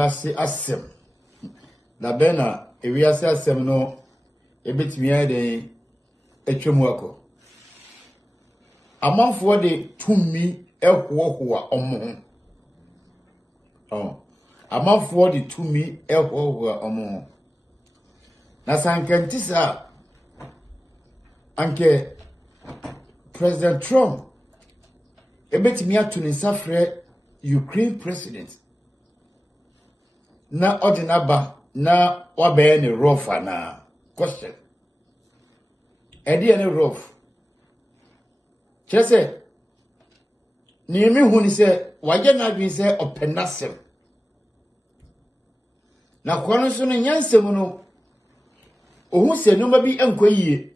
ewiase asem na bena ewiase asem no ebetimi ade etwemu akọ amanfo de tumi ehwohoa omo amanfo de tumi ehwohoa omo na sankantisa anke President Trump ebetimi atu ne safre Ukraine president na ordinaba na wabe ne rough na question edi ne rough chese ni emi hu ni se waje na dwin se openasem na kwano so no nyansem no ohun se no ma bi enkwayiye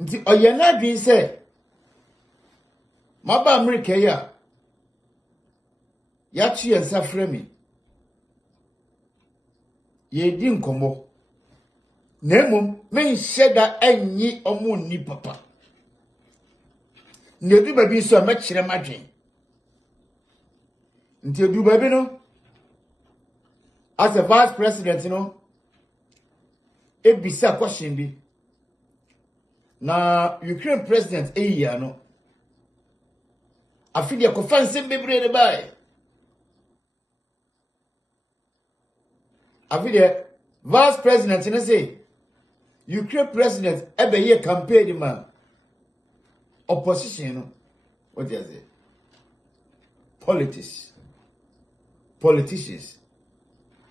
nti oye na dwin se maba America ya chi ensa frame ye di nkomo nemum men sheda anyi omo ni papa nedu babi so ma kire madwen nti edu babi no as a vice president no ebisa question bi na Ukraine president eya no afidi akofa nsem bebre ne bae afidi vice president ne say Ukraine president ebe ye campaign man opposition no what is it politicians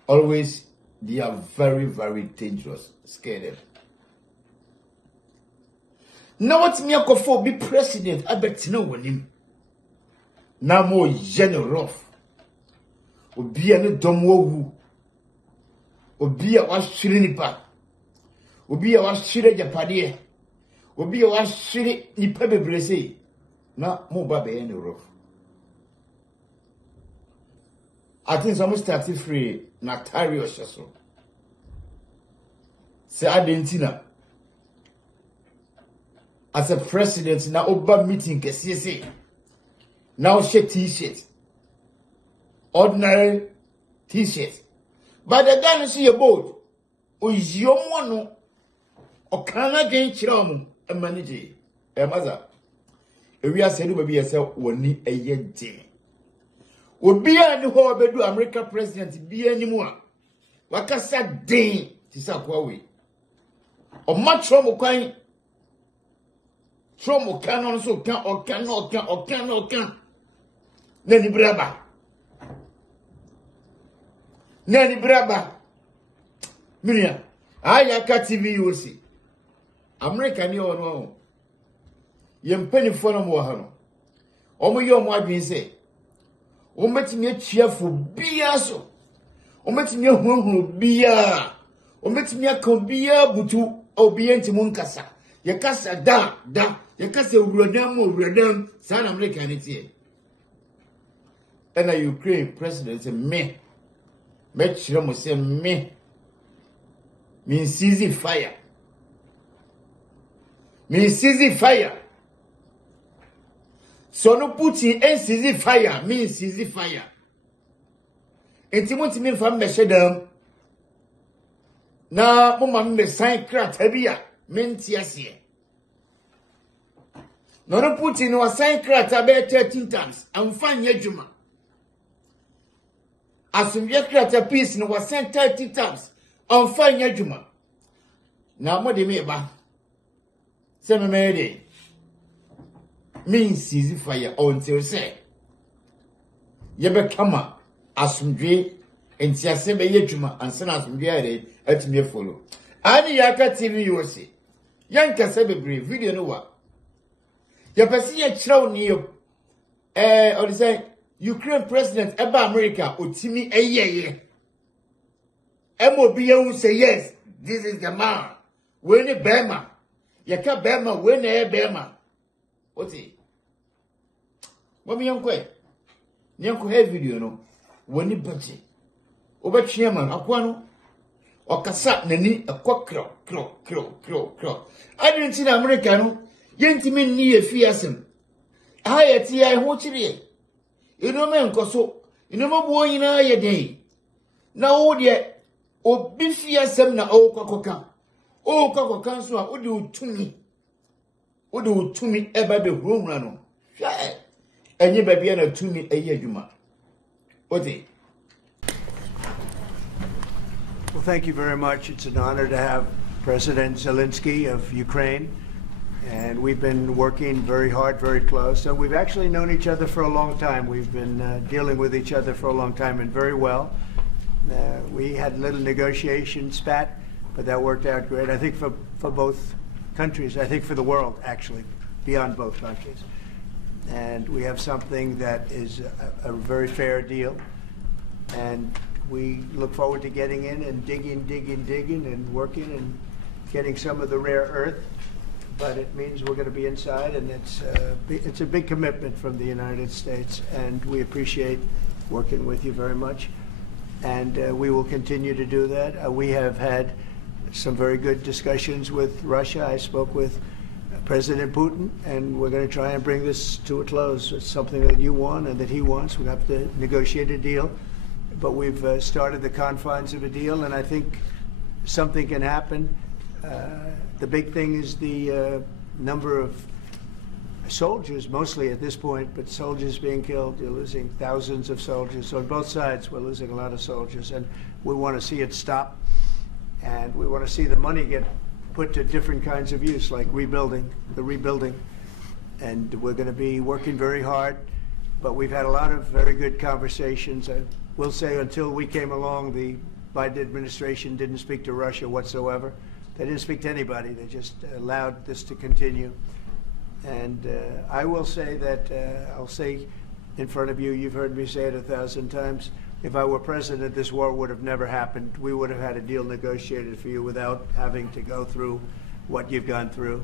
always they are very very dangerous scared now what me akofo be president abetina wonim na mo general obi ane dom wowu obi a wahwire nipa obi a wahwire japade obi a wahwire nipa bebrese na mo ba be ane rough I think some start free na tario so se adentina as a president na oba meeting kesese now shake t-shirt ordinary t-shirt but the guy see your boat o yomo no o kana gen kira omo e manage e maza ewi aselu baby yesel woni eye de obi a ni ho obedu America president bi animu a wakasa den ti sakwa we o matro mo kwan Tromo canon so can or can Nani braba Minia Ayaka TV you see America ni ono yem penny for no mo hano omo yo mo adwin say o metimi achiafo bia so o metimi ahunhun bia o metimi akon bia butu obi entimu nkasa ye kasa da ye kasa uradam sana America ni tie and a Ukraine president me chire mo say me seize fire so no Putin and seize fire me seize fire enti me fam me shedam na mo ma me sign crat abia mentiasie no no Putin no sign crat about 13 times amfanya adwuma asumye crat peace no was sent 30 times amfanya adwuma na mo de me ba se me mede means easy fire until say ye be kama asumdwe entiase be yedwuma ansana asumdwe are atime follow ani yaka TV you see yanka se bebre video no wa ya pesi ye kiraw ni yo or say Ukraine president eba America otimi eyeye emobi ye say yes this is the man we ni bema yaka bema we na e bema oti Wami yanko he video no woni bache obetwe man akwa no okasa nani akwa kro adinti na America no yentimi ni efi asem ha yeti ya ho kire ino me nkoso inoma bo nyina ye den na wo de obi fi asem na o kwakoka so a wo de utumi eba be hurumra no hwe enye ba bia na tumi eyi adwuma ote. Well, thank you very much. It's an honor to have President Zelenskyy of Ukraine, and we've been working very hard, very close. So we've actually known each other for a long time. We've been dealing with each other for a long time and very well. We had a little negotiation spat, but that worked out great. I think for both countries, I think for the world, actually, beyond both countries. And we have something that is a very fair deal. And we look forward to getting in and digging and working and getting some of the rare earth. But it means we're going to be inside, and it's a big commitment from the United States, and we appreciate working with you very much. And we will continue to do that. We have had some very good discussions with Russia. I spoke with President Putin, and we're going to try and bring this to a close. It's something that you want and that he wants. We have to negotiate a deal. But we've started the confines of a deal, and I think something can happen. The big thing is the number of soldiers, mostly at this point, but soldiers being killed. You're losing thousands of soldiers. So on both sides, we're losing a lot of soldiers, and we want to see it stop. And we want to see the money get put to different kinds of use, like rebuilding. And we're going to be working very hard. But we've had a lot of very good conversations. I will say until we came along, the Biden administration didn't speak to Russia whatsoever. They didn't speak to anybody. They just allowed this to continue. And I will say that, I'll say in front of you, you've heard me say it 1,000 times, if I were president, this war would have never happened. We would have had a deal negotiated for you without having to go through what you've gone through.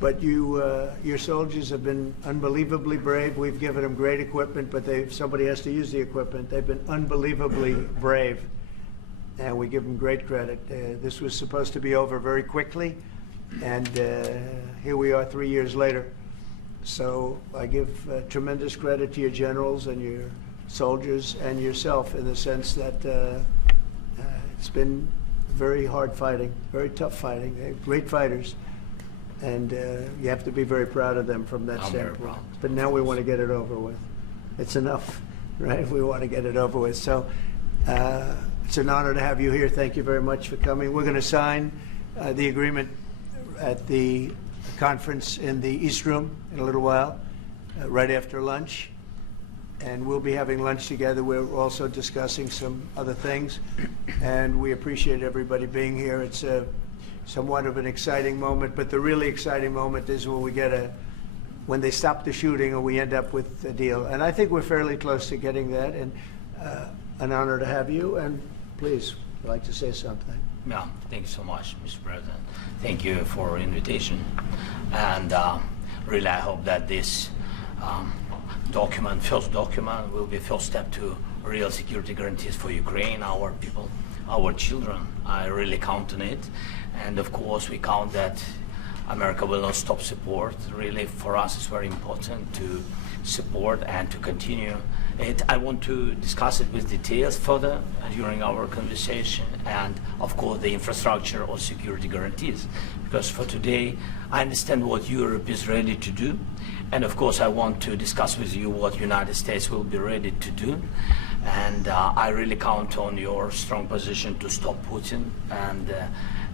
But your soldiers have been unbelievably brave. We've given them great equipment, but somebody has to use the equipment. They've been unbelievably brave, and we give them great credit. This was supposed to be over very quickly, and here we are 3 years later. So I give tremendous credit to your generals and your soldiers and yourself in the sense that it's been very hard fighting, very tough fighting. They're great fighters. And you have to be very proud of them from that standpoint. But now we want to get it over with. It's enough, right? We want to get it over with. So it's an honor to have you here. Thank you very much for coming. We're going to sign the agreement at the conference in the East Room in a little while, right after lunch. And we'll be having lunch together. We're also discussing some other things. And we appreciate everybody being here. It's somewhat of an exciting moment, but the really exciting moment is when they stop the shooting or we end up with a deal. And I think we're fairly close to getting that, and an honor to have you. And please, I'd like to say something. Yeah, thank you so much, Mr. President. Thank you for invitation. And really, I hope that this first document, will be first step to real security guarantees for Ukraine, our people, our children. I really count on it. And of course, we count that America will not stop support. Really, for us, it's very important to support and to continue it. I want to discuss it with details further during our conversation, and of course, the infrastructure or security guarantees. Because for today, I understand what Europe is ready to do, and of course, I want to discuss with you what United States will be ready to do. And I really count on your strong position to stop Putin.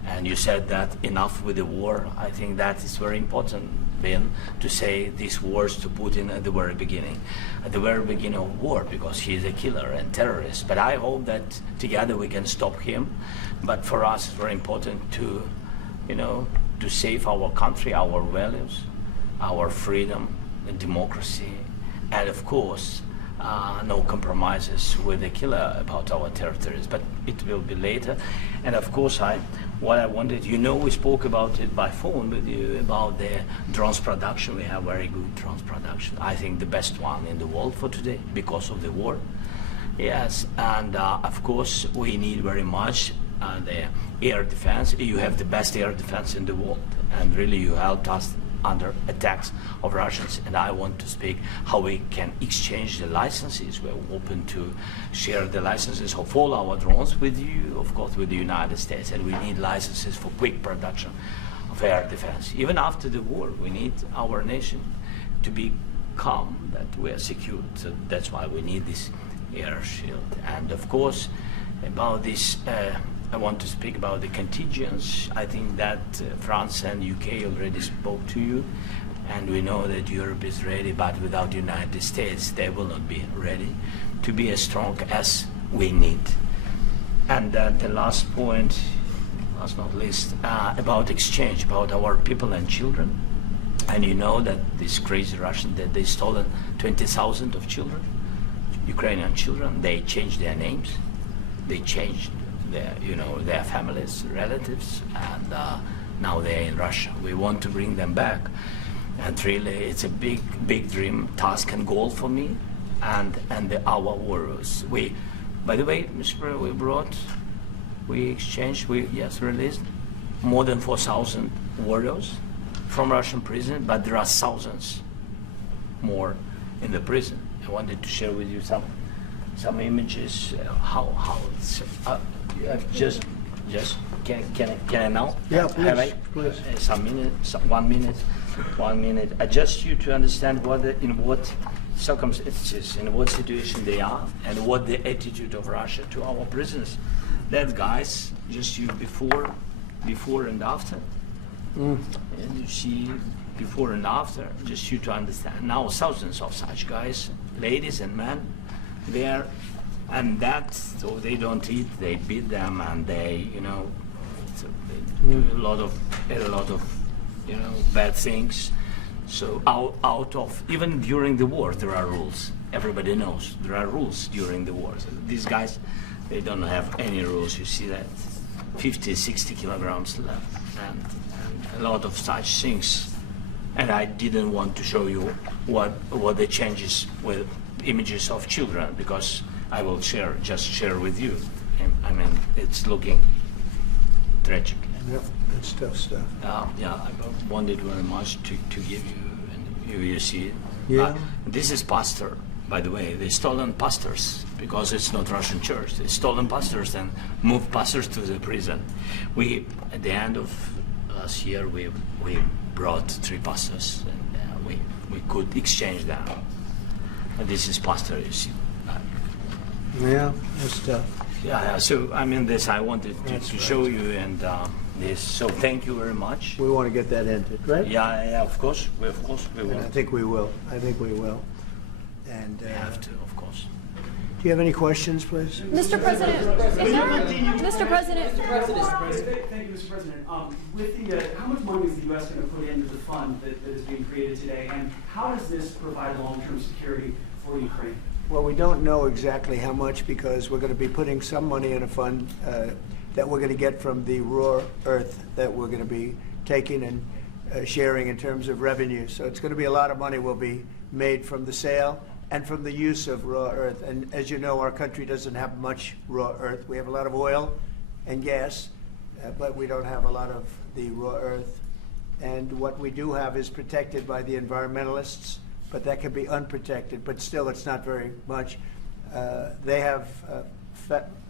And you said that enough with the war. I think that is very important, Ben, to say these words to Putin at the very beginning of war, because he is a killer and terrorist. But I hope that together we can stop him. But for us, it's very important to, to save our country, our values, our freedom, and democracy, and of course, no compromises with the killer about our territories, but it will be later. And of course, what I wanted, we spoke about it by phone with you about the drones production. We have very good drones production. I think the best one in the world for today because of the war. Yes, and of course, we need very much the air defense. You have the best air defense in the world, and really you helped us under attacks of Russians, and I want to speak how we can exchange the licenses. We're open to share the licenses of all our drones with you, of course, with the United States, and we need licenses for quick production of air defense. Even after the war, we need our nation to be calm, that we are secured. So that's why we need this air shield. And of course, about this, I want to speak about the contingents. I think that France and UK already spoke to you, and we know that Europe is ready, but without the United States, they will not be ready to be as strong as we need. And the last point, last not least, about exchange, about our people and children. And you know that this crazy Russian, that they stolen 20,000 of children, Ukrainian children. They changed their names, they changed their, their families, relatives, and now they're in Russia. We want to bring them back, and really, it's a big dream, task, and goal for me, and our warriors. By the way, Mr. President, we exchanged, released more than 4,000 warriors from Russian prison, but there are thousands more in the prison. I wanted to share with you some images. Just can I now? Yeah, please. Some minute, 1 minute, 1 minute. I just you to understand in what circumstances, in what situation they are, and what the attitude of Russia to our prisoners. That guys, just you before and after. And you see before and after, just you to understand. Now thousands of such guys, ladies and men, there, and that, so they don't eat, they beat them, and they, so they do a lot of bad things. So out of, even during the war, there are rules. Everybody knows there are rules during the war. So these guys, they don't have any rules. You see that 50, 60 kilograms left, and a lot of such things. And I didn't want to show you what the changes with images of children, because I will share with you. I mean, it's looking tragic. Yep, that's tough stuff. Yeah, I wanted very much to give you, and you see it. Yeah. This is pastor, by the way. They stolen pastors, because it's not Russian church. They stolen pastors and moved pastors to the prison. At the end of last year, we brought 3 pastors, and we could exchange them. And this is pastor, you see. Yeah, that's tough. Yeah. So I mean, this I wanted to show you, and this. So thank you very much. We want to get that ended, right? Yeah. Of course, we will. And I think we will. And We have to, of course. do you have any questions, please? Mr. President, Mr. President. Thank you, Mr. President. With how much money is the U.S. going to put into the fund that is being created today, and how does this provide long-term security for Ukraine? Well, we don't know exactly how much, because we're going to be putting some money in a fund that we're going to get from the raw earth that we're going to be taking and sharing in terms of revenue. So it's going to be a lot of money will be made from the sale and from the use of raw earth. And as you know, our country doesn't have much raw earth. We have a lot of oil and gas, but we don't have a lot of the raw earth. And what we do have is protected by the environmentalists, but that can be unprotected, but still it's not very much. They have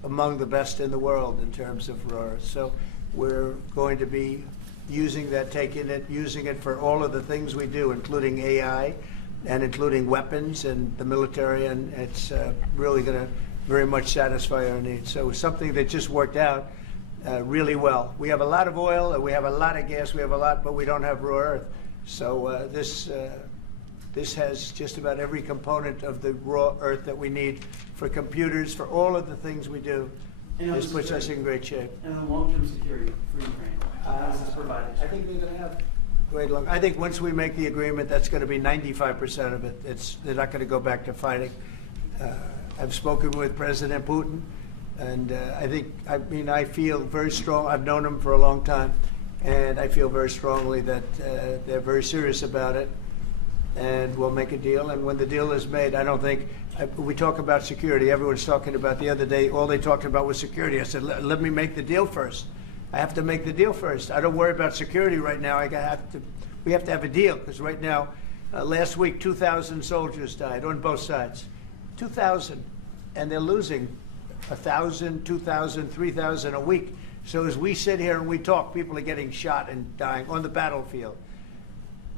among the best in the world in terms of raw earth. So we're going to be using that, using it for all of the things we do, including AI and including weapons and the military, and it's really going to very much satisfy our needs. So it's something that just worked out really well. We have a lot of oil, and we have a lot of gas, we have a lot, but we don't have raw earth. So this has just about every component of the raw earth that we need for computers, for all of the things we do. This puts us in great shape. And the long-term security for Ukraine, how is this provided? I think they're going to have great luck. I think once we make the agreement, that's going to be 95% of it. They're not going to go back to fighting. I've spoken with President Putin, and I feel very strong. I've known him for a long time, and I feel very strongly that they're very serious about it. And we'll make a deal. And when the deal is made, I don't think we talk about security. Everyone's talking about the other day. All they talked about was security. I said, let me make the deal first. I have to make the deal first. I don't worry about security right now. We have to have a deal, because right now, last week, 2,000 soldiers died on both sides. 2,000. And they're losing 1,000, 2,000, 3,000 a week. So as we sit here and we talk, people are getting shot and dying on the battlefield.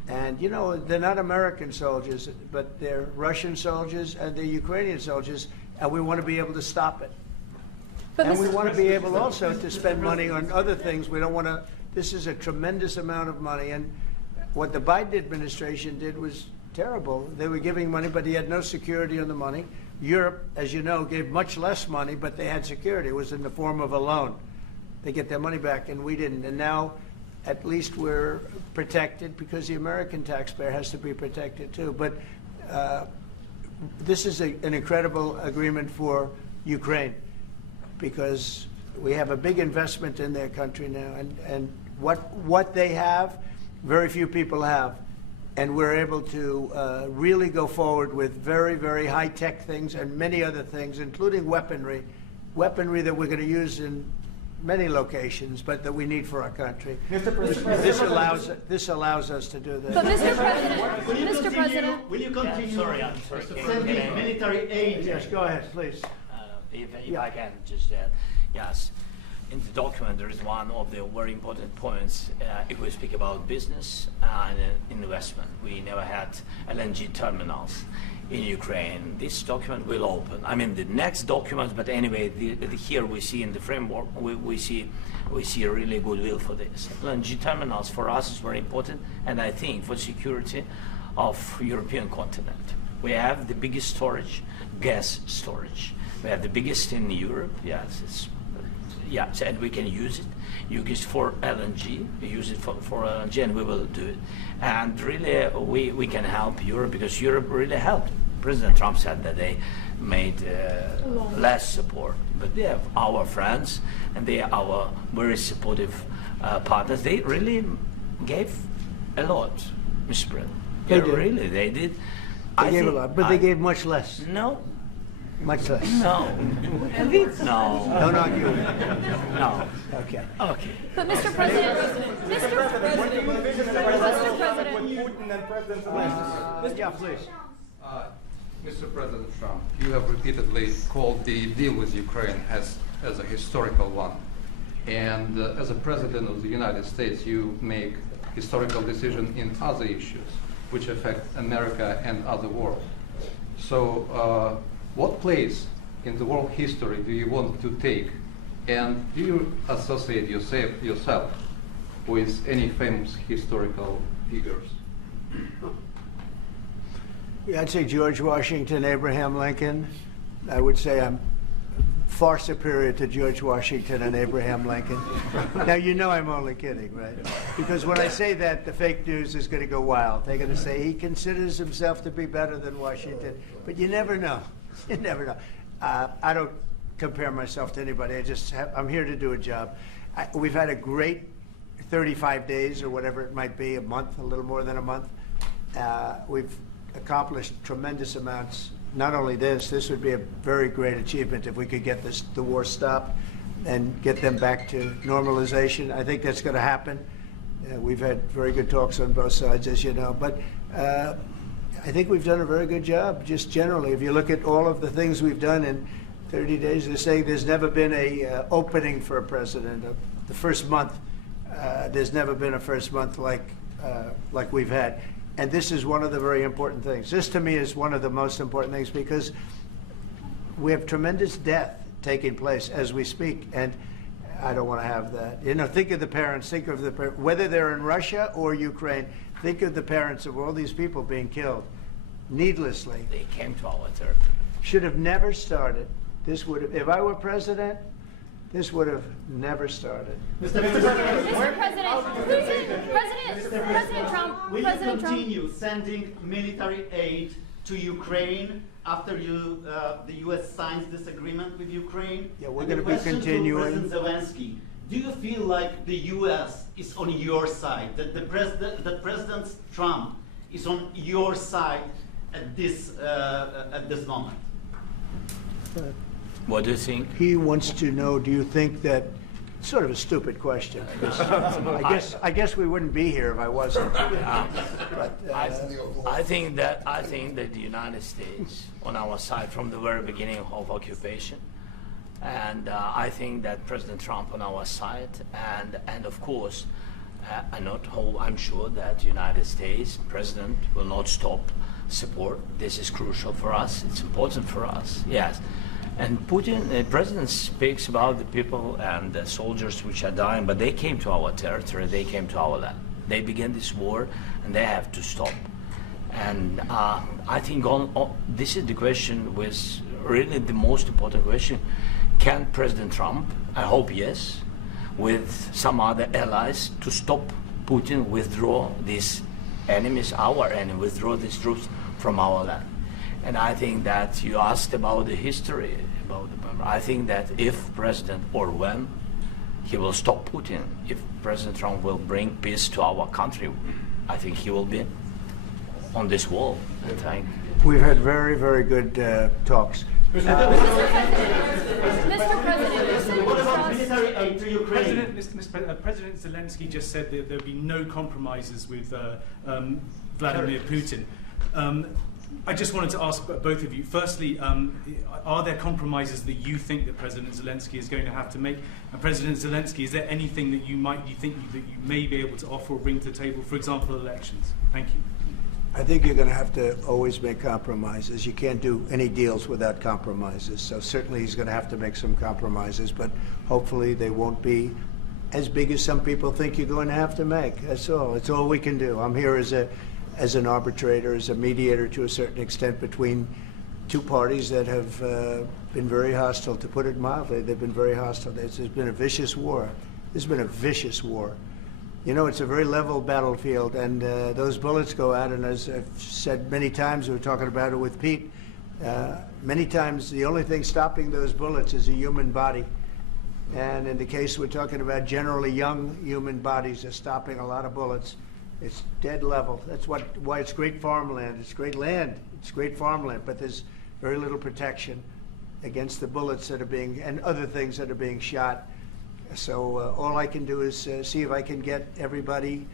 And, you know, they're not American soldiers, but they're Russian soldiers and they're Ukrainian soldiers, and we want to be able to stop it. But And we Mr. want to be able also to spend money on other things. We don't want to, this is a tremendous amount of money. And what the Biden administration did was terrible. They were giving money, but he had no security on the money. Europe, as you know, gave much less money, but they had security. It was in the form of a loan. They get their money back, and we didn't. And now, at least we're protected, because the American taxpayer has to be protected too. But this is an incredible agreement for Ukraine, because we have a big investment in their country now, and what they have, very few people have. And we're able to really go forward with very, very high-tech things and many other things, including weaponry that we're going to use in many locations, but that we need for our country. Mr. President, This allows us to do But this. Mr. President, will you continue I'm sorry. sending military aid? Yes, go ahead, please. If I can just add, yes, in the document there is one of the very important points. If we speak about business and investment, we never had LNG terminals in Ukraine. This document will open. I mean, the next document, but anyway, here we see in the framework, we see a really goodwill for this. LNG terminals for us is very important, and I think for security of European continent. We have the biggest storage, gas storage. We have the biggest in Europe. Yes, and we can use it. Use it for LNG. We use it for LNG, and we will do it. And really, we can help Europe, because Europe really helped. President Trump said that they made less support, but they have our friends, and they are our very supportive partners. They really gave a lot, Mr. President. They did. Really, they did. They gave a lot, but they gave much less. No. Much less. No. No. Don't argue. No. Okay. Okay. but Mr. President, Mr. President, Putin and President Zelenskyy. Yeah, please. Mr. President Trump, you have repeatedly called the deal with Ukraine as a historical one. And as a President of the United States, you make historical decisions in other issues which affect America and other world. So what place in the world history do you want to take? And do you associate yourself with any famous historical figures? Yeah, I'd say George Washington, Abraham Lincoln. I would say I'm far superior to George Washington and Abraham Lincoln. Now, you know I'm only kidding, right? Because when I say that, the fake news is going to go wild. They're going to say he considers himself to be better than Washington. But you never know. You never know. I don't compare myself to anybody. I'm here to do a job. We've had a great 35 days or whatever it might be, a month, a little more than a month. We've accomplished tremendous amounts. Not only this would be a very great achievement if we could get the war stopped and get them back to normalization. I think that's going to happen. We've had very good talks on both sides, as you know. But I think we've done a very good job, just generally. If you look at all of the things we've done in 30 days, they're saying there's never been a opening for a president. The first month, there's never been a first month like we've had. And this is one of the very important things. This, to me, is one of the most important things, because we have tremendous death taking place as we speak, and I don't want to have that. You know, think of the parents, whether they're in Russia or Ukraine, think of the parents of all these people being killed needlessly. They came to our territory. Should have never started. This would have, if I were president, this would have never started. Mr. President, President Trump, Will you President Trump. continue sending military aid to Ukraine after the U.S. signs this agreement with Ukraine? Yeah, we're And going the to be question continuing. To President Zelenskyy, do you feel like the U.S. is on your side, that President Trump is on your side at this moment? What do you think? He wants to know, do you think that sort of a stupid question. I guess we wouldn't be here if I wasn't. But, I think that the United States on our side from the very beginning of occupation, and I think that President Trump on our side, and of course, I'm sure that the United States President will not stop support. This is crucial for us. It's important for us. Yes. And Putin, the president speaks about the people and the soldiers which are dying, but they came to our territory, they came to our land. They began this war, and they have to stop. And I think this is the question, was really the most important question. Can President Trump, I hope yes, with some other allies, to stop Putin, withdraw these enemies, our enemy, withdraw these troops from our land? And I think that you asked about the history, I think that if President, or when he will stop Putin, if President Trump will bring peace to our country, I think he will be on this wall. We've had very, very good talks. Mr. President, you said What about military aid to Ukraine? President Zelenskyy just said that there'll be no compromises with Vladimir Putin. I just wanted to ask both of you, firstly, are there compromises that you think that President Zelenskyy is going to have to make? And President Zelenskyy, is there anything that you think that you may be able to offer or bring to the table, for example, elections? Thank you. I think you're going to have to always make compromises. You can't do any deals without compromises. So certainly he's going to have to make some compromises, but hopefully they won't be as big as some people think you're going to have to make. That's all. It's all we can do. I'm here as an arbitrator, as a mediator to a certain extent between two parties that have been very hostile, to put it mildly. They've been very hostile. There's been a vicious war. There's been a vicious war. You know, it's a very level battlefield, and those bullets go out, and as I've said many times, we were talking about it with Pete, many times the only thing stopping those bullets is a human body. And in the case we're talking about, generally young human bodies are stopping a lot of bullets. It's dead level. That's why it's great farmland. It's great land. It's great farmland, but there's very little protection against the bullets that are being, and other things that are being shot. So all I can do is see if I can get everybody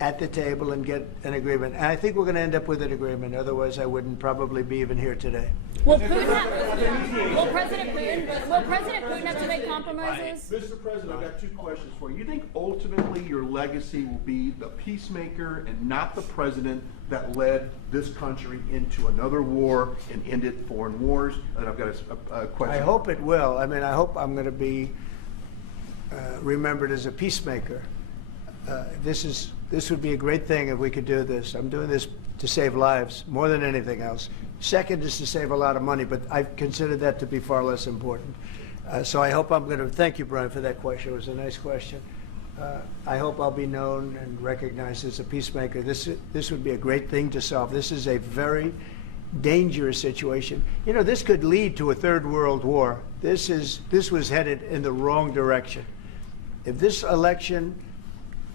at the table and get an agreement. And I think we're going to end up with an agreement. Otherwise, I wouldn't probably be even here today. Will President Putin have to make compromises? Mr. President, I've got two questions for you. You think ultimately your legacy will be the peacemaker and not the president that led this country into another war and ended foreign wars? And I've got a question. I hope it will. I mean, I hope I'm going to be remembered as a peacemaker. This would be a great thing if we could do this. I'm doing this to save lives more than anything else. Second is to save a lot of money, but I consider that to be far less important. So I hope I'm going to, thank you, Brian, for that question. It was a nice question. I hope I'll be known and recognized as a peacemaker. This would be a great thing to solve. This is a very dangerous situation. You know, this could lead to a third world war. This was headed in the wrong direction. If this election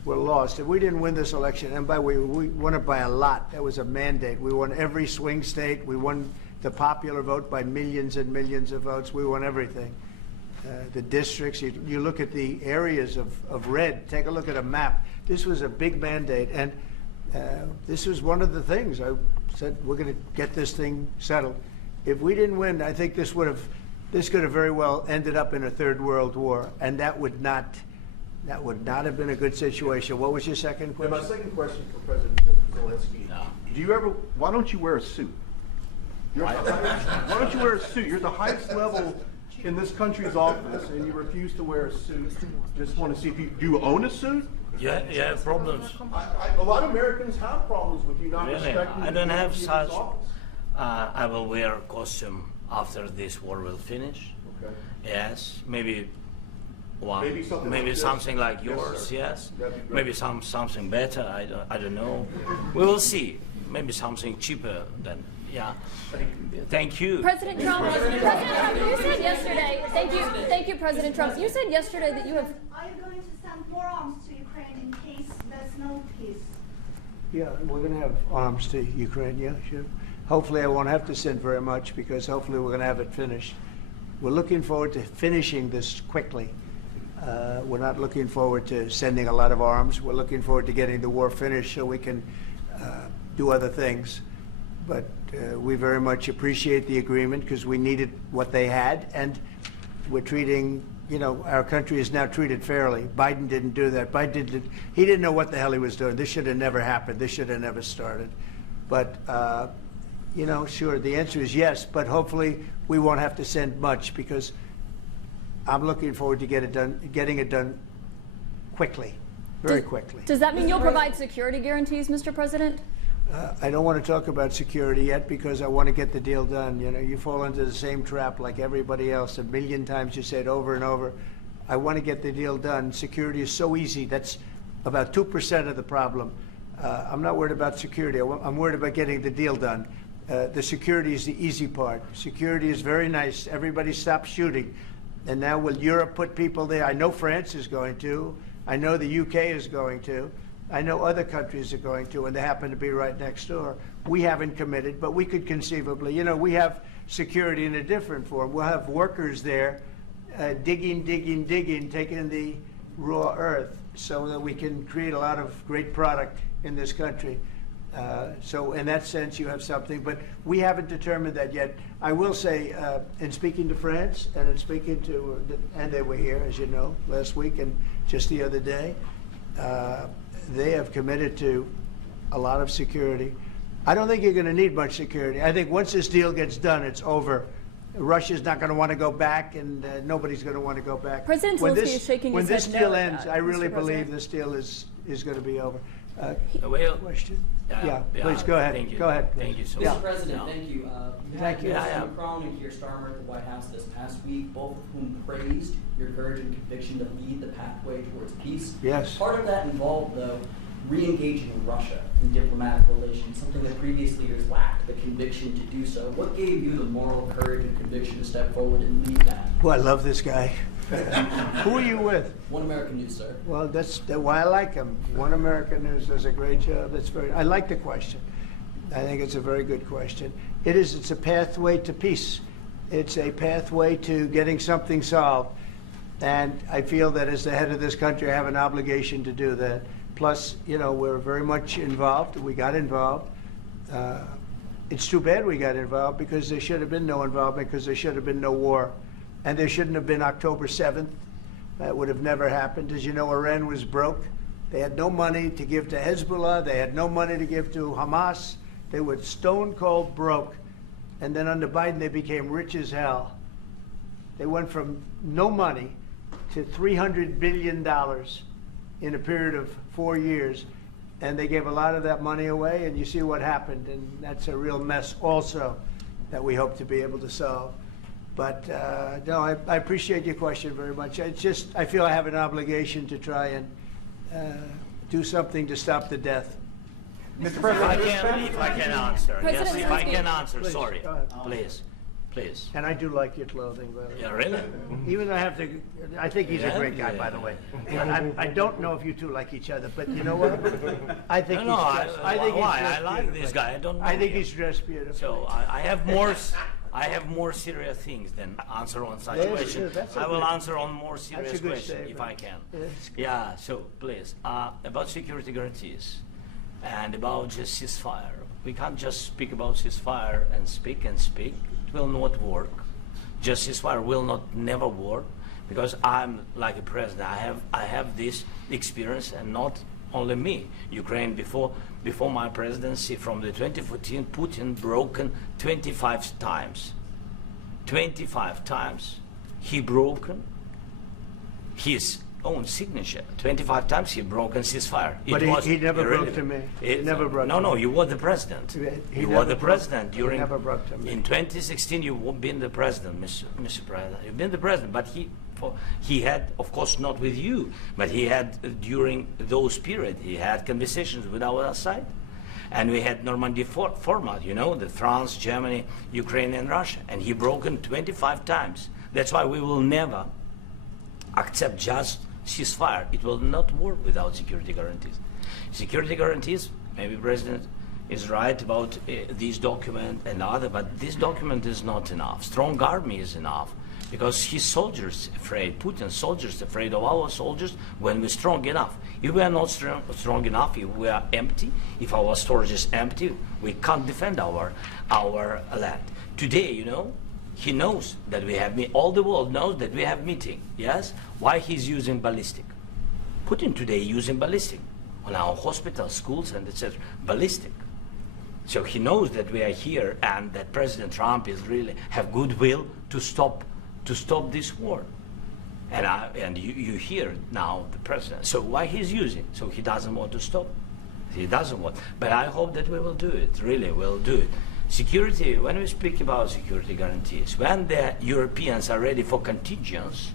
were lost, if we didn't win this election, and by the way, we won it by a lot. That was a mandate. We won every swing state. We won the popular vote by millions and millions of votes. We won everything. The districts, you look at the areas of red, take a look at a map. This was a big mandate, and this was one of the things. I said, we're going to get this thing settled. If we didn't win, I think this could have very well ended up in a third world war, and that would not have been a good situation. What was your second question? And my second question for President Zelenskyy. No. Why don't you wear a suit? Why don't you wear a suit? You're at the highest level in this country's office, and you refuse to wear a suit. Just want to see if do you own a suit? Yeah, you have problems. A lot of Americans have problems with you not respecting. I don't have the such. office. I will wear a costume after this war will finish. Okay. Yes, maybe one. Maybe something like like yours. Yes. That'd be great. Maybe something better. I don't know. We will see. Maybe something cheaper than. Yeah. Thank you. President Trump, you said yesterday, thank you, President Trump. You said yesterday that you have... Are you going to send more arms to Ukraine in case there's no peace? Yeah, we're going to have arms to Ukraine, yeah, sure. Hopefully I won't have to send very much, because hopefully we're going to have it finished. We're looking forward to finishing this quickly. We're not looking forward to sending a lot of arms. We're looking forward to getting the war finished so we can do other things. But we very much appreciate the agreement because we needed what they had, and we're treating, our country is now treated fairly. Biden didn't do that. He didn't know what the hell he was doing. This should have never happened. This should have never started. But, sure, the answer is yes, but hopefully we won't have to send much because I'm looking forward to getting it done quickly, very quickly. Does that mean you'll provide security guarantees, Mr. President? I don't want to talk about security yet because I want to get the deal done. You fall into the same trap like everybody else. A million times you say it over and over. I want to get the deal done. Security is so easy. That's about 2% of the problem. I'm not worried about security. I'm worried about getting the deal done. The security is the easy part. Security is very nice. Everybody stopped shooting. And now will Europe put people there? I know France is going to. I know the UK is going to. I know other countries are going to, and they happen to be right next door. We haven't committed, but we could conceivably. We have security in a different form. We'll have workers there digging, taking the raw earth so that we can create a lot of great product in this country. So in that sense, you have something, but we haven't determined that yet. I will say, in speaking to France and in speaking to, and they were here, as you know, last week and just the other day, they have committed to a lot of security. I don't think you're going to need much security. I think once this deal gets done, it's over. Russia's not going to want to go back, and nobody's going to want to go back. President Zelenskyy is shaking his head. When this deal no ends, that, I really Mr. believe President. this deal is going to be over. Question? Please go ahead. Thank you. Go ahead. Thank you so Mr. much. President, thank you. Thank you. President Macron and Keir Starmer at the White House this past week, both of whom praised your courage and conviction to lead the pathway towards peace. Yes. Part of that involved, though, re-engaging Russia in diplomatic relations, something that previous leaders lacked the conviction to do so. What gave you the moral courage and conviction to step forward and lead that? Well, I love this guy. Who are you with? One American News, sir. Well, that's why I like him. One American News does a great job. I like the question. I think it's a very good question. It's a pathway to peace. It's a pathway to getting something solved. And I feel that as the head of this country, I have an obligation to do that. Plus, we're very much involved. We got involved. It's too bad we got involved because there should have been no involvement because there should have been no war. And there shouldn't have been October 7th. That would have never happened. As you know, Iran was broke. They had no money to give to Hezbollah. They had no money to give to Hamas. They were stone cold broke. And then under Biden, they became rich as hell. They went from no money to $300 billion in a period of 4 years. And they gave a lot of that money away, and you see what happened. And that's a real mess also that we hope to be able to solve. But no, I appreciate your question very much. It's just, I feel I have an obligation to try and do something to stop the death. Mr. President, if I can answer. President Yes, if I Zelenskyy. can answer. Please, Sorry. go ahead. Please. And I do like your clothing, by the way. Yeah, really? Even though I think he's a great guy, Yeah. by the way. I don't know if you two like each other, but you know what? I think No, I think he's why? dressed I like beautifully. this guy. I don't know I think him. he's dressed beautifully. So I have more. I have more serious things than answer on such Yes, questions. sure, that's a I will good- answer on more serious good questions if statement. I can. Yes. Yeah. So please, about security guarantees and about just ceasefire. We can't just speak about ceasefire and speak. It will not work. Just ceasefire will never work because I'm like a president. I have this experience, and not only me. Ukraine before my presidency, from the 2014, Putin broken 25 times. 25 times he broken his own signature. 25 times he broken ceasefire. But he never broke to me. He never broke to me. No, you were the president. He You never were the broke- president he during. never broke to me. In 2016, you've been the president, Mr. President. You've been the president, but he had, of course, not with you, but he had during those periods. He had conversations with our side, and we had Normandy format. The France, Germany, Ukraine, and Russia, and he broken 25 times. That's why we will never accept just ceasefire. It will not work without security guarantees. Security guarantees, maybe President is right about this document and other, but this document is not enough. Strong army is enough. because his soldiers afraid, Putin's soldiers afraid of our soldiers when we're strong enough. If we are not strong enough, if we are empty, if our storage is empty, we can't defend our land. Today, you know, he knows that we have, all the world knows that we have meeting, yes? Why he's using ballistic? Putin today using ballistic on our hospitals, schools, and etc. Ballistic. So he knows that we are here and that President Trump is really have goodwill to stop this war. And you hear now the president. So why he's using? So he doesn't want to stop. He doesn't want. But I hope that we will do it. Really, we'll do it. Security. When we speak about security guarantees, when the Europeans are ready for contingents,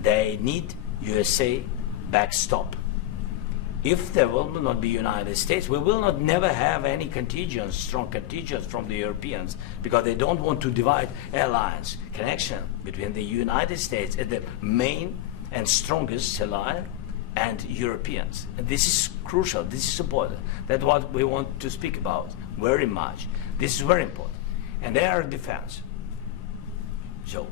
they need USA backstop. If there will not be United States, we will not never have any contingents, strong contingents from the Europeans, because they don't want to divide alliance, connection between the United States as the main and strongest ally and Europeans. And this is crucial, this is important. That's what we want to speak about very much. This is very important. And air defense. So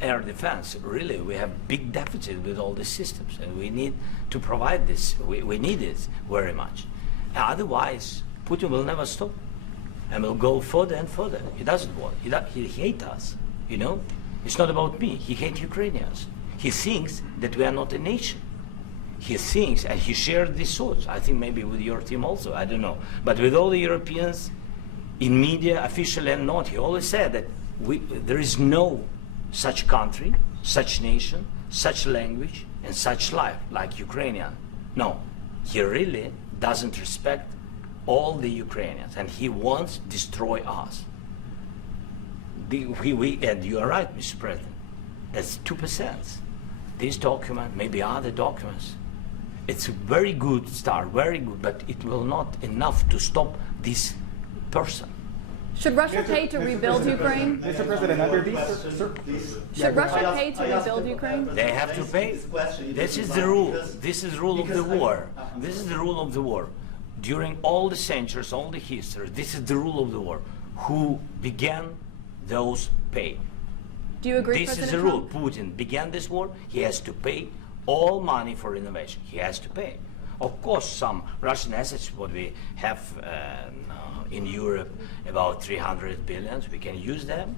air defense, really, we have big deficit with all these systems, and we need to provide this. We need it very much. Otherwise, Putin will never stop, and will go further and further. He doesn't want. He hates us, you know? It's not about me. He hates Ukrainians. He thinks that we are not a nation. He thinks, and he shared these thoughts, I think maybe with your team also, I don't know. But with all the Europeans, in media, officially and not, he always said that there is no such country, such nation, such language, and such life like Ukrainian. No, he really doesn't respect all the Ukrainians, and he wants to destroy us. And you are right, Mr. President, that's 2%. This document, maybe other documents, it's a very good start, very good, but it will not enough to stop this person. Should Russia pay to rebuild Ukraine? Mr. President, under these Should Russia pay to rebuild Ukraine? They have to pay. This is the rule. This is the rule of the war. This is the rule of the war. During all the centuries, all the history, this is the rule of the war. Who began, those pay. Do you agree, This is the rule. Putin began this war. He has to pay all money for innovation. He has to pay. Of course, some Russian assets, what we have in Europe, about 300 billion, we can use them.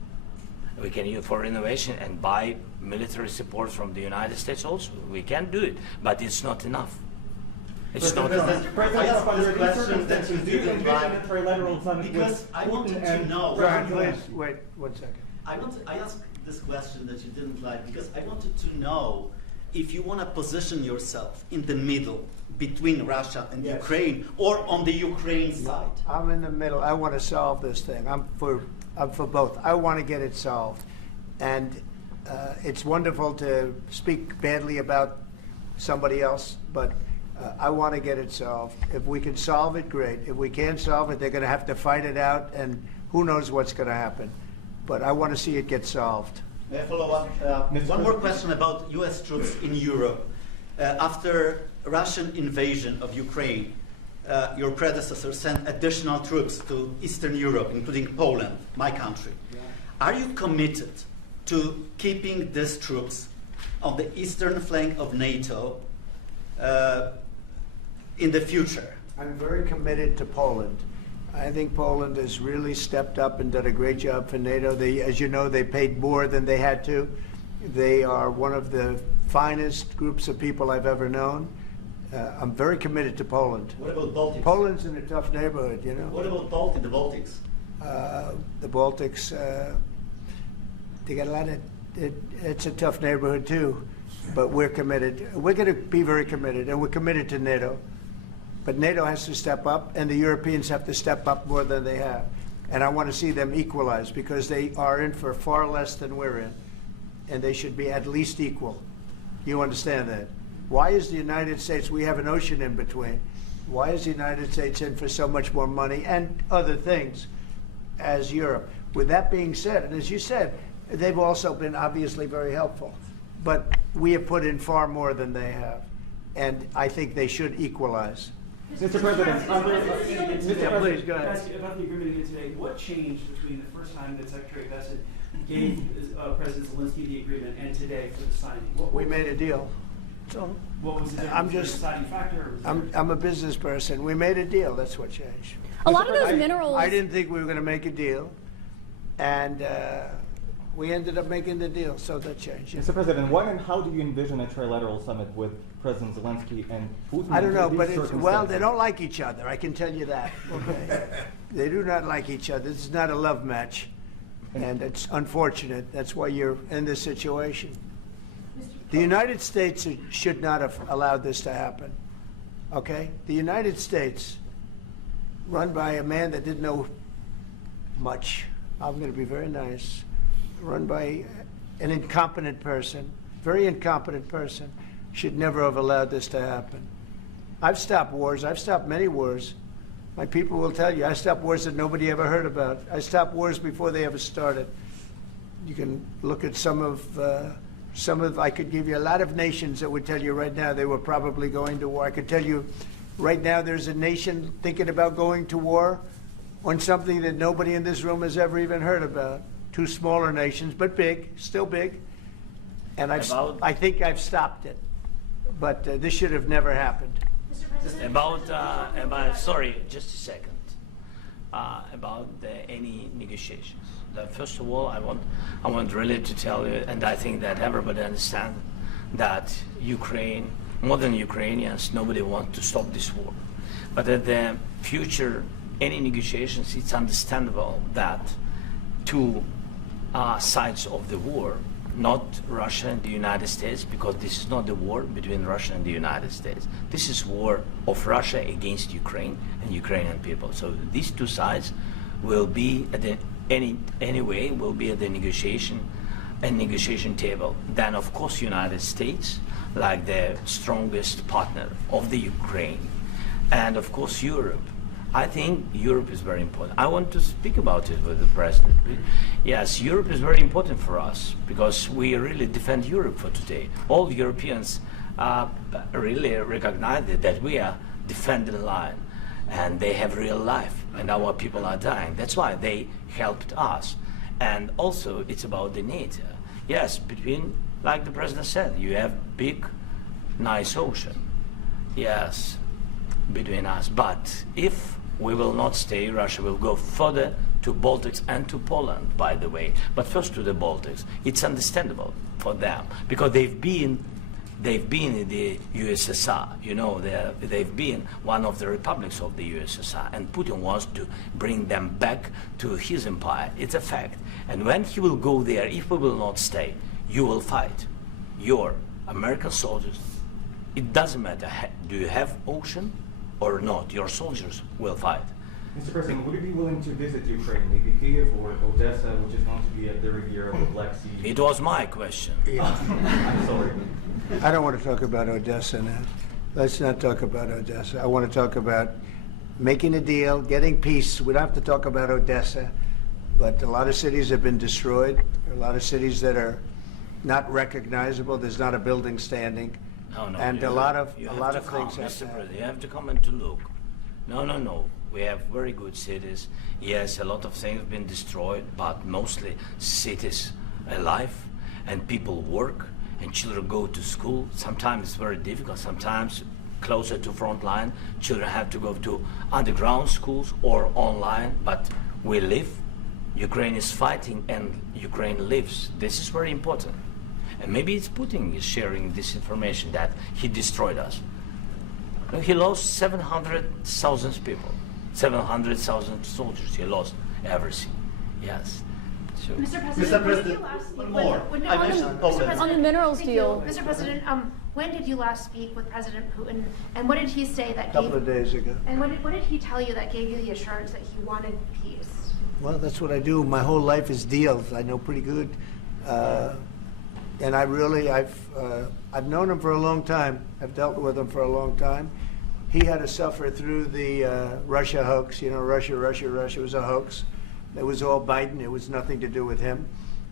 We can use for innovation and buy military support from the United States also. We can do it, but it's not enough. It's not enough. I asked this question that you didn't like because I wanted to know. Brian, please wait 1 second. I asked this question that you didn't like because I wanted to know if you want to position yourself in the middle between Russia and Ukraine, or on the Ukraine side. I'm in the middle. I want to solve this thing. I'm for both. I want to get it solved, and it's wonderful to speak badly about somebody else, but I want to get it solved. If we can solve it, great. If we can't solve it, they're going to have to fight it out, and who knows what's going to happen. But I want to see it get solved. May I follow up? One more question about U.S. troops in Europe. After Russian invasion of Ukraine, your predecessor sent additional troops to Eastern Europe, including Poland, my country. Are you committed to keeping these troops on the eastern flank of NATO in the future? I'm very committed to Poland. I think Poland has really stepped up and done a great job for NATO. As you know, they paid more than they had to. They are one of the finest groups of people I've ever known. I'm very committed to Poland. What about Baltics? Poland's in a tough neighborhood, you know. What about the Baltics? The Baltics, they got a lot of, it's a tough neighborhood too, but we're committed. We're going to be very committed, and we're committed to NATO. But NATO has to step up, and the Europeans have to step up more than they have. And I want to see them equalize, because they are in for far less than we're in, and they should be at least equal. You understand that? Why is the United States, we have an ocean in between, why is the United States in for so much more money and other things as Europe? With that being said, and as you said, they've also been obviously very helpful, but we have put in far more than they have, and I think they should equalize. Mr. President, please go ahead. Ask you about the agreement again today. What changed between the first time that Secretary Vance gave President Zelenskyy the agreement and today for the signing? We made a deal. So What was the difference? I'm Was there a just, deciding factor? Or was I'm a business person. We made a deal. That's what changed. A lot of those minerals. I didn't think we were going to make a deal, and we ended up making the deal, so that changed. Mr. President, when and how do you envision a trilateral summit with President Zelensky and Putin? I don't know, under but these well, they circumstances? don't like each other. I can tell you that. Okay, they do not like each other. This is not a love match, and it's unfortunate. That's why you're in this situation. The United States should not have allowed this to happen. Okay, the United States, run by a man that didn't know much. I'm going to be very nice. Run by an incompetent person, very incompetent person, should never have allowed this to happen. I've stopped wars. I've stopped many wars. My people will tell you, I stopped wars that nobody ever heard about. I stopped wars before they ever started. You can look at some of, I could give you a lot of nations that would tell you right now they were probably going to war. I could tell you right now there's a nation thinking about going to war on something that nobody in this room has ever even heard about. Two smaller nations, but big, still big. And I think I've stopped it. But this should have never happened. Sorry, just a second. About any negotiations. First of all, I want really to tell you, and I think that everybody understands that Ukraine, more than Ukrainians, nobody wants to stop this war. But in the future, any negotiations, it's understandable that two sides of the war, not Russia and the United States, because this is not the war between Russia and the United States. This is war of Russia against Ukraine and Ukrainian people. So these two sides will be at the anyway will be at the negotiation table. Then of course United States, like the strongest partner of the Ukraine, and of course Europe. I think Europe is very important. I want to speak about it with the president. Yes, Europe is very important for us because we really defend Europe for today. All Europeans really recognize that we are defending line, and they have real life, and our people are dying. That's why they helped us. And also, it's about the NATO. Yes, between, like the president said, you have big, nice ocean. Yes, between us. But if we will not stay, Russia will go further to Baltics and to Poland, by the way. But first to the Baltics. It's understandable for them because they've been in the USSR. You know, they've been one of the republics of the USSR, and Putin wants to bring them back to his empire. It's a fact. And when he will go there, if we will not stay, you will fight. Your American soldiers, it doesn't matter, do you have ocean or not, your soldiers will fight. Mr. President, would you be willing to visit Ukraine, maybe Kyiv or Odessa, which is going to be at the riviera of the Black Sea? It was my question. I'm sorry. I don't want to talk about Odessa now. Let's not talk about Odessa. I want to talk about making a deal, getting peace. We don't have to talk about Odessa, but a lot of cities have been destroyed. There are a lot of cities that are not recognizable. There's not a building standing. No, and a lot of things have Mr. President, you have to come and to look. No. We have very good cities. Yes, a lot of things have been destroyed, but mostly cities alive, and people work, and children go to school. Sometimes it's very difficult. Sometimes closer to front line, children have to go to underground schools or online, but we live. Ukraine is fighting, and Ukraine lives. This is very important. And maybe it's Putin is sharing this information that he destroyed us. He lost 700,000 people, 700,000 soldiers. He lost everything. Yes. Sure. Mr. President, one more. I mentioned Poland. On the minerals deal. Mr. President, when did you last speak with President Putin, and what did he say that a couple of days ago. And what did he tell you that gave you the assurance that he wanted peace? Well, that's what I do. My whole life is deals. I know pretty good. And I've known him for a long time. I've dealt with him for a long time. He had to suffer through the Russia hoax. You know, Russia was a hoax. It was all Biden. It was nothing to do with him.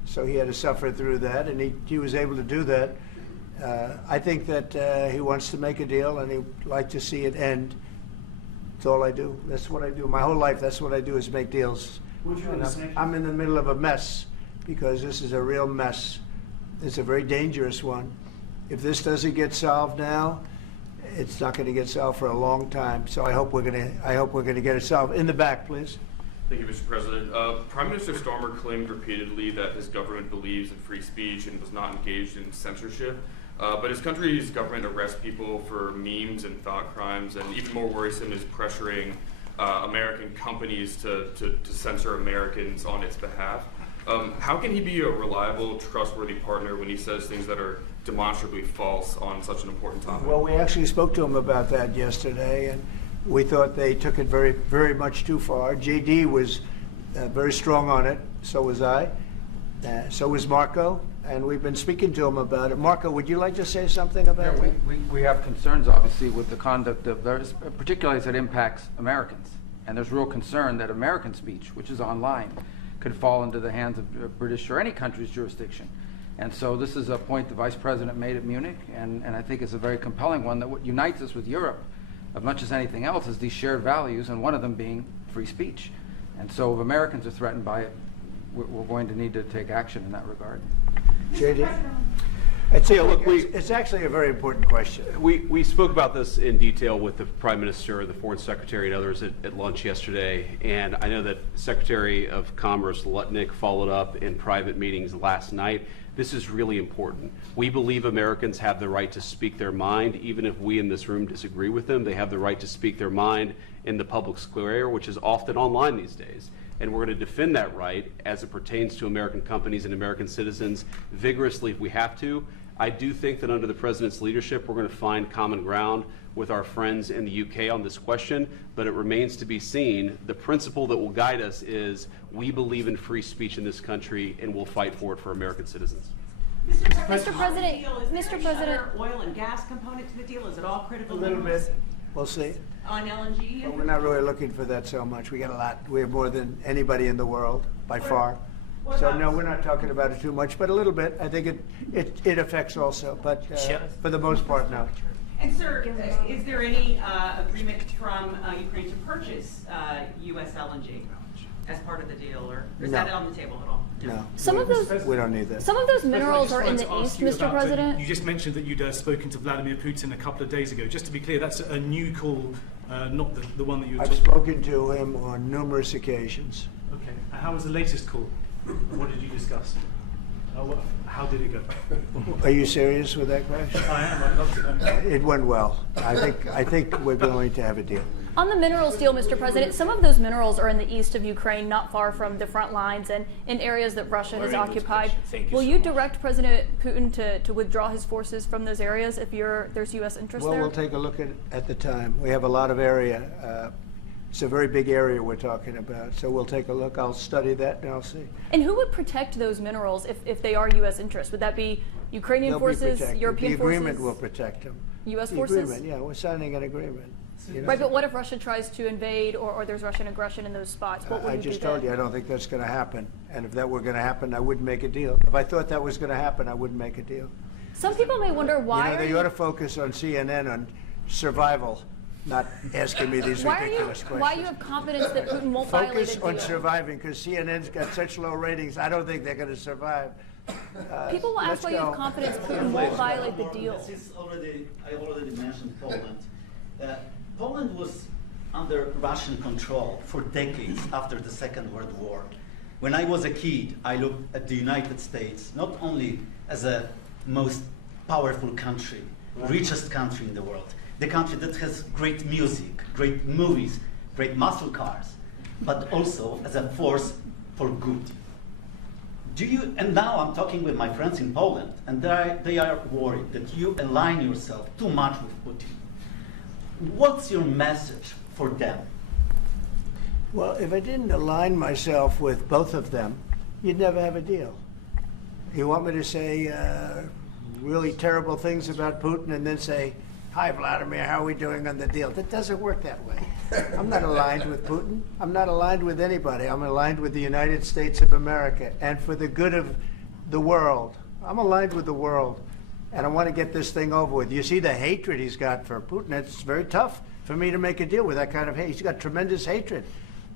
So he had to suffer through that, and he was able to do that. I think that he wants to make a deal, and he'd like to see it end. That's all I do. That's what I do. My whole life, that's what I do, is make deals. Would you I'm in the middle of a mess. because this is a real mess. It's a very dangerous one. If this doesn't get solved now, it's not going to get solved for a long time. So I hope we're going to get it solved. In the back, please. Thank you, Mr. President. Prime Minister Starmer claimed repeatedly that his government believes in free speech and was not engaged in censorship. But his country's government arrests people for memes and thought crimes, and even more worrisome is pressuring American companies to censor Americans on its behalf. How can he be a reliable, trustworthy partner when he says things that are demonstrably false on such an important topic? Well, we actually spoke to him about that yesterday, and we thought they took it very, very much too far. JD was very strong on it. So was I. So was Marco. And we've been speaking to him about it. Marco, would you like to say something about that? We have concerns, obviously, with the conduct of those, particularly as it impacts Americans. And there's real concern that American speech, which is online, could fall into the hands of British or any country's jurisdiction. And so this is a point the Vice President made at Munich, and I think it's a very compelling one, that what unites us with Europe, as much as anything else, is these shared values, and one of them being free speech. And so if Americans are threatened by it, we're going to need to take action in that regard. JD? It's actually a very important question. We spoke about this in detail with the Prime Minister, the Foreign Secretary, and others at lunch yesterday. And I know that Secretary of Commerce Lutnick followed up in private meetings last night. This is really important. We believe Americans have the right to speak their mind, even if we in this room disagree with them. They have the right to speak their mind in the public square, which is often online these days. And we're going to defend that right as it pertains to American companies and American citizens vigorously if we have to. I do think that under the President's leadership, we're going to find common ground with our friends in the UK on this question, but it remains to be seen. The principle that will guide us is we believe in free speech in this country, and we'll fight for it for American citizens. Mr. President, oil and gas component to the deal? Is it all critical A little minerals? bit. We'll see. On LNG? But we're not really looking for that so much. We got a lot. We have more than anybody in the world, by far. So no, we're not talking about it too much, but a little bit. I think it affects also, but for the most part, no. And sir, is there any agreement from Ukraine to purchase U.S. LNG as part of the deal, or is No. that on the table at all? No. We don't need that. Some of those minerals President, are in I just the wanted to east, ask you Mr. about President. You just mentioned that you'd spoken to Vladimir Putin a couple of days ago. Just to be clear, that's a new call, not the one that you were I've talking spoken to him on numerous occasions. Okay. And how was the latest call? What did you discuss? How did it go? Are you serious with that question? I am. I'd love to know. It went well. I think we're going to have a deal. On the minerals deal, Mr. President, some of those minerals are in the east of Ukraine, not far from the front lines and in areas that Russia has occupied. Will you direct President Putin to withdraw his forces from those areas if there's U.S. interest Well, there? we'll take a look at the time. We have a lot of area. It's a very big area we're talking about. So we'll take a look. I'll study that and I'll see. And who would protect those minerals if they are U.S. interests? Would that be Ukrainian They'll forces, be protected. European The agreement forces? will protect them. U.S. The forces? agreement, yeah, we're signing an agreement. You know? Right, but what if Russia tries to invade or there's Russian aggression in those spots? What would I you just do told then? you I don't think that's going to happen. And if that were going to happen, I wouldn't make a deal. If I thought that was going to happen, I wouldn't make a deal. Some people may wonder why They ought to focus on CNN on survival, not asking me these ridiculous questions. Why you have confidence that Putin won't violate Focus a on deal? surviving, because CNN's got such low ratings. I don't think they're going to survive. People will ask why you have confidence Putin won't violate the deal. I already mentioned Poland. Poland was under Russian control for decades after the Second World War. When I was a kid, I looked at the United States not only as a most powerful country, richest country in the world, the country that has great music, great movies, great muscle cars, but also as a force for good. And now I'm talking with my friends in Poland, and they are worried that you align yourself too much with Putin. What's your message for them? Well, if I didn't align myself with both of them, you'd never have a deal. You want me to say really terrible things about Putin and then say, "Hi, Vladimir, how are we doing on the deal?" That doesn't work that way. I'm not aligned with Putin. I'm not aligned with anybody. I'm aligned with the United States of America and for the good of the world. I'm aligned with the world, and I want to get this thing over with. You see the hatred he's got for Putin. It's very tough for me to make a deal with that kind of hate. He's got tremendous hatred,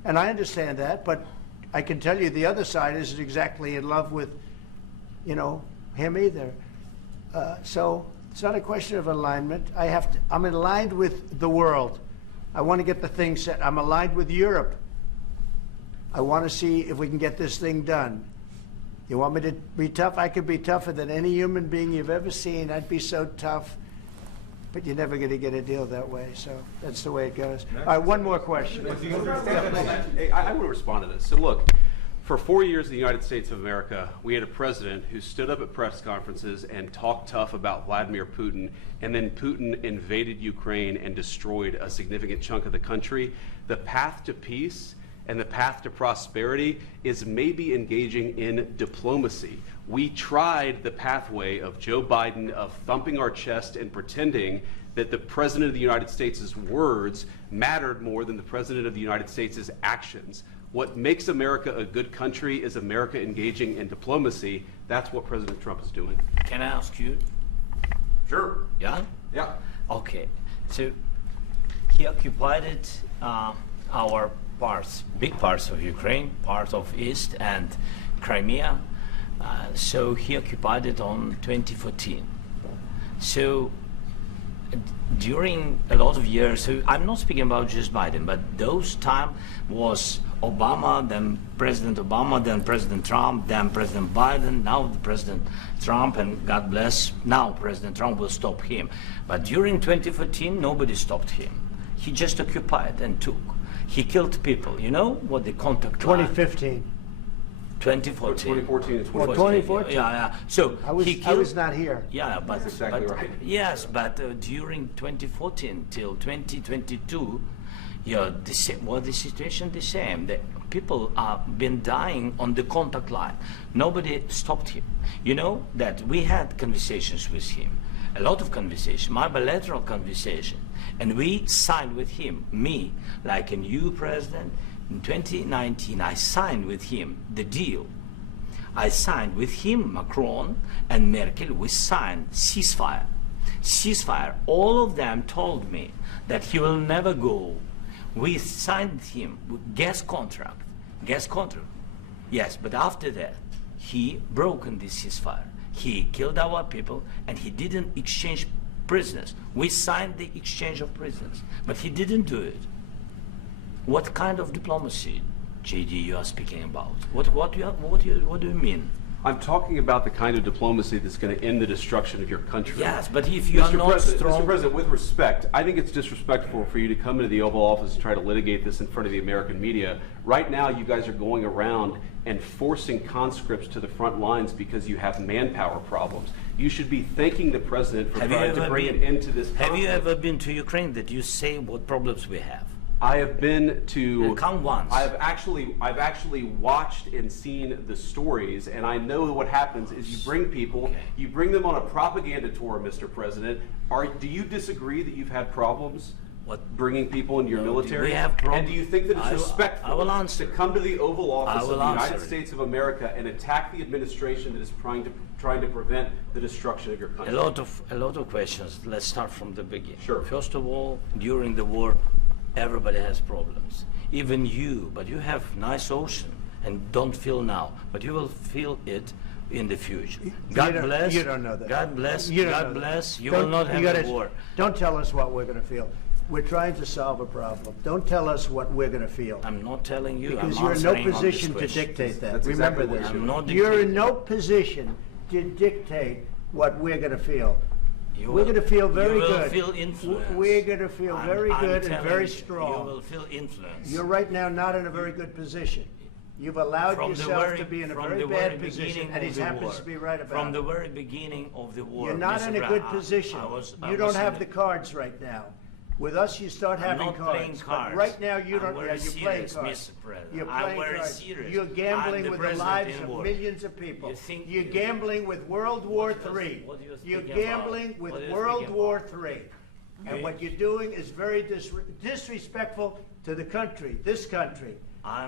and I understand that, but I can tell you the other side isn't exactly in love with, him either. So it's not a question of alignment. I'm aligned with the world. I want to get the thing set. I'm aligned with Europe. I want to see if we can get this thing done. You want me to be tough? I could be tougher than any human being you've ever seen. I'd be so tough. But you're never going to get a deal that way. So that's the way it goes. All right, one more question. I want to respond to this. So look, for 4 years in the United States of America, we had a president who stood up at press conferences and talked tough about Vladimir Putin, and then Putin invaded Ukraine and destroyed a significant chunk of the country. The path to peace and the path to prosperity is maybe engaging in diplomacy. We tried the pathway of Joe Biden, of thumping our chest and pretending that the President of the United States' words mattered more than the President of the United States' actions. What makes America a good country is America engaging in diplomacy. That's what President Trump is doing. Can I ask you? Sure. Yeah? Yeah. Okay. So he occupied our parts, big parts of Ukraine, part of East and Crimea. So he occupied it on 2014. So during a lot of years, so I'm not speaking about just Biden, but those time was Obama, then President Obama, then President Trump, then President Biden, now President Trump, and God bless, now President Trump will stop him. But during 2014, nobody stopped him. He just occupied and took. He killed people. You know what the contact 2015. 2014. 2014 and 2014. Yeah. So I was not here. Yeah, but that's exactly right. Yes, but during 2014 till 2022, the situation the same. The people have been dying on the contact line. Nobody stopped him. You know that we had conversations with him, a lot of conversation, my bilateral conversation, and we signed with him, me, like a new president. In 2019, I signed with him the deal. I signed with him, Macron and Merkel, we signed ceasefire. Ceasefire, all of them told me that he will never go. We signed him with gas contract. Yes, but after that, he broken this ceasefire. He killed our people and he didn't exchange prisoners. We signed the exchange of prisoners, but he didn't do it. What kind of diplomacy, JD, you are speaking about? What do you mean? I'm talking about the kind of diplomacy that's going to end the destruction of your country. Yes, but if you are not strong... Mr. President, with respect, I think it's disrespectful for you to come into the Oval Office and try to litigate this in front of the American media. Right now, you guys are going around and forcing conscripts to the front lines because you have manpower problems. You should be thanking the President for trying to bring an end to this conflict. Have you ever been to Ukraine that you say what problems we have? I have been to. Come once. I've actually watched and seen the stories, and I know what happens is you bring people, you bring them on a propaganda tour, Mr. President. Do you disagree that you've had problems? Bringing people into your military? We have problems. And do you think that it's respectful to come to the Oval Office of the United States of America and attack the administration that is trying to prevent the destruction of your country? A lot of questions. Let's start from the beginning. Sure. First of all, during the war, everybody has problems, even you, but you have nice ocean and don't feel now, but you will feel it in the future. God bless. You don't know that. God bless. You God bless. You will not have a war. Don't tell us what we're going to feel. We're trying to solve a problem. Don't tell us what we're going to feel. I'm not telling you. Because I'm you're in no answering on position this to question. dictate that. That's Remember exactly this. what I'm not You're in dictating. no position to dictate what we're going to feel. You We're will- going to feel very you will good. feel influence. We're going to feel very I'm good and telling very you, strong. You will feel influence. You're right now not in a very good position. You've allowed From the yourself very- to be in a from very the bad very position, beginning and he of the happens war. to be right about From it. the very beginning of the war. You're not Mr. in a Brown, good position. I You was don't have in the cards right now. With us, you start I'm having not playing cards. cards. But right now, you I'm don't. very Yeah, you're playing serious, cards. Mr. President. You're I'm playing very cards. serious. You're gambling I'm the with the president lives in of war. millions of people. You think- You're gambling with World War III. what do you You're think about? gambling with What do you World think War about? III. And what you're doing is very disrespectful to the country, this country.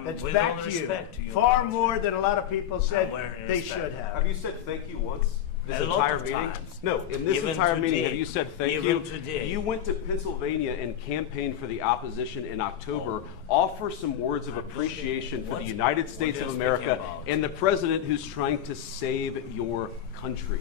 That's with back all to you. respect to your Far country. more than a lot of people said wearing they respect. should have. Have you said thank you once? this A lot entire of meeting? times. No, in this Even entire today. meeting, have you said thank Even you? today. You went to Pennsylvania and campaigned for the opposition in October. Offer some words of appreciation for the United States of America and the president who's trying to save your country.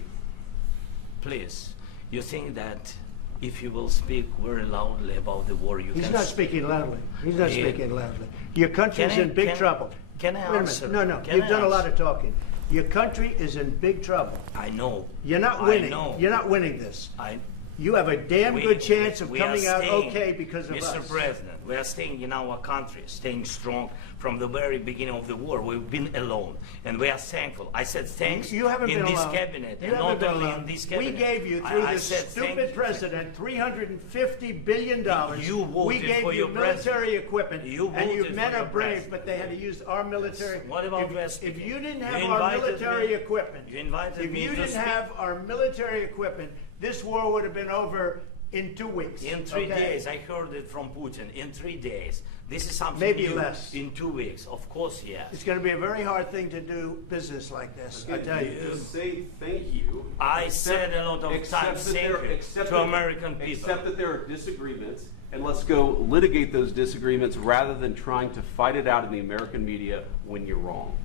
Please, you think that if you will speak very loudly about the war, you He's can... not speaking loudly. He's not Yeah. speaking loudly. Your country's Can I- in big can- trouble. can I Wait a answer? minute. No, Can you've I done a lot answer? of talking. Your country is in big trouble. I know. You're not I winning. know. You're not winning this. I, You have a damn good chance of we are coming out staying, okay because of Mr. us. President, we are staying in our country, staying strong from the very beginning of the war. We've been alone, and we are thankful. I said thanks You haven't in been this alone. cabinet, You and haven't not been only alone. in this cabinet. We gave you, through I this said thank stupid you. president, $350 billion. You voted we gave for you your military president. equipment, You and you voted men for are your brave, president. but they had to use our military. What about if you didn't You have our invited military me- equipment, You invited if me you to didn't speak. have our military equipment, this war would have been over in 2 weeks. In 3 okay? days, I heard it from Putin. In 3 days, this is something Maybe new. less. In 2 weeks, of course, yes. It's going to be a very hard thing to do business like this, I tell you. Just say thank you. I said a lot of Accept times that thank there- you accept to that- American people. Accept that there are disagreements, and let's go litigate those disagreements rather than trying to fight it out in the American media when you're wrong.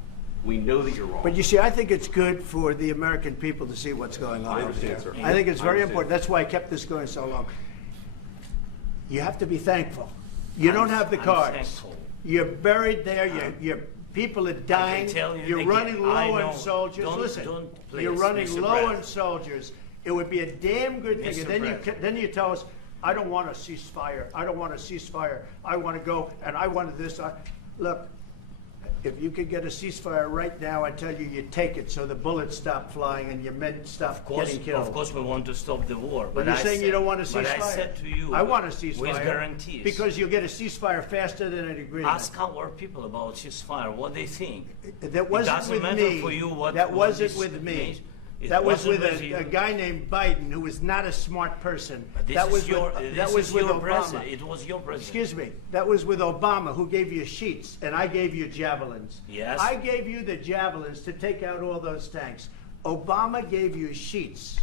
We know that you're wrong. But you see, I think it's good for the American people to see what's going on. I understand, over there. sir. I think it's I very understand. important. That's why I kept this going so long. You have to be thankful. You don't have the I'm cards. thankful. You're buried there. Your people are dying. tell you You're again, running I low know. on soldiers. Don't- Listen, don't, please, you're running Mr. low President. on soldiers. It would be a damn good thing. Mr. And then President. then you tell us, I don't want a ceasefire. I don't want a ceasefire. I want to go and I wanted this. Look. If you could get a ceasefire right now, I tell you, you take it so the bullets stop flying and your men stop getting killed. Of course, we want to stop the war. But you're saying you don't want a ceasefire? But I said to you, I want a ceasefire. with guarantees. Because you'll get a ceasefire faster than an agreement. Ask our people about ceasefire, what they think. That wasn't it doesn't with matter me. for you what That what wasn't this with me. means. It That was wasn't with you. a guy named Biden, who was not a smart person. But this That is was your, with, this that was is with your Obama. president. It was your president. Excuse me. That was with Obama, who gave you sheets, and I gave you javelins. Yes. I gave you the javelins to take out all those tanks. Obama gave you sheets.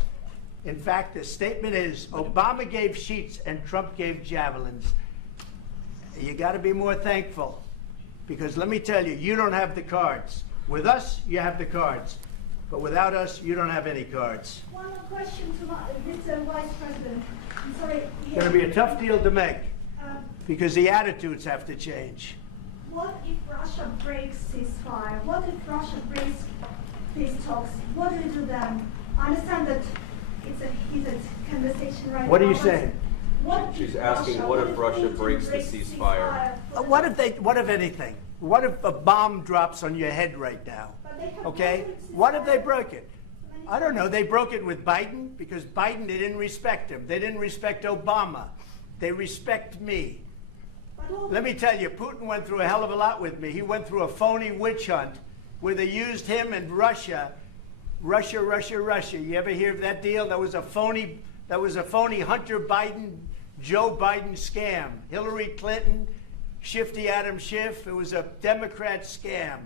In fact, the statement is Obama gave sheets and Trump gave javelins. You got to be more thankful, because let me tell you, you don't have the cards. With us, you have the cards. But without us, you don't have any cards. One more question to Mr. Vice President. I'm sorry. It's going to be a tough deal to make, Um, because the attitudes have to change. What if Russia breaks ceasefire? What if Russia breaks peace talks? What do we do then? I understand that it's a heated conversation right now. What are you but saying? What She's if asking, what if Russia Putin breaks the ceasefire? What if anything? What if a bomb drops on your head right now? But they have Okay? broken What if they ceasefire broke it? many I don't know. times. They broke it with Biden because Biden, they didn't respect him. They didn't respect Obama. They respect me. But all Let me tell you, Putin went through a hell of a lot with me. He went through a phony witch hunt where they used him and Russia. Russia. You ever hear of that deal? That was a phony Hunter Biden, Joe Biden scam. Hillary Clinton, Shifty Adam Schiff. It was a Democrat scam.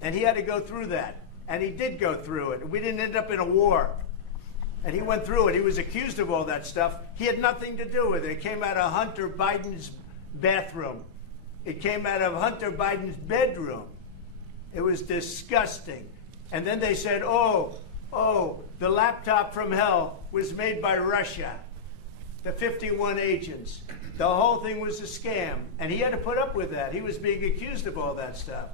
And he had to go through that. And he did go through it. We didn't end up in a war. And he went through it. He was accused of all that stuff. He had nothing to do with it. It came out of Hunter Biden's bathroom. It came out of Hunter Biden's bedroom. It was disgusting. And then they said, oh, the laptop from hell was made by Russia. The 51 agents. The whole thing was a scam. And he had to put up with that. He was being accused of all that stuff.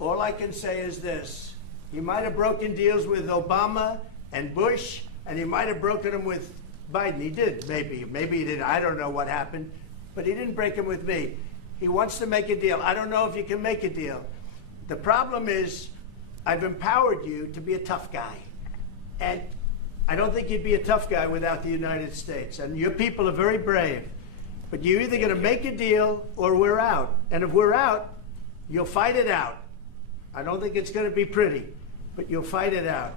All I can say is this. He might have broken deals with Obama and Bush, and he might have broken them with Biden. He did, maybe. Maybe he didn't. I don't know what happened. But he didn't break them with me. He wants to make a deal. I don't know if you can make a deal. The problem is, I've empowered you to be a tough guy. And I don't think you'd be a tough guy without the United States. And your people are very brave. But you're either going to make a deal or we're out. And if we're out, you'll fight it out. I don't think it's going to be pretty, but you'll fight it out.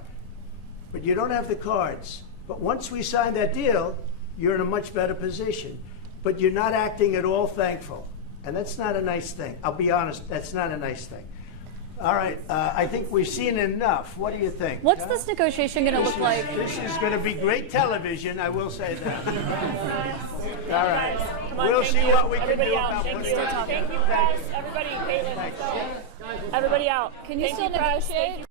But you don't have the cards. But once we sign that deal, you're in a much better position. But you're not acting at all thankful. And that's not a nice thing. I'll be honest, that's not a nice thing. All right, I think we've seen enough. What do you think? What's this negotiation going to look like? This is going to be great television, I will say that. All right. We'll see what we can do about Thank you, press. Everybody, Caitlin, let's go. Everybody out. Can you still negotiate?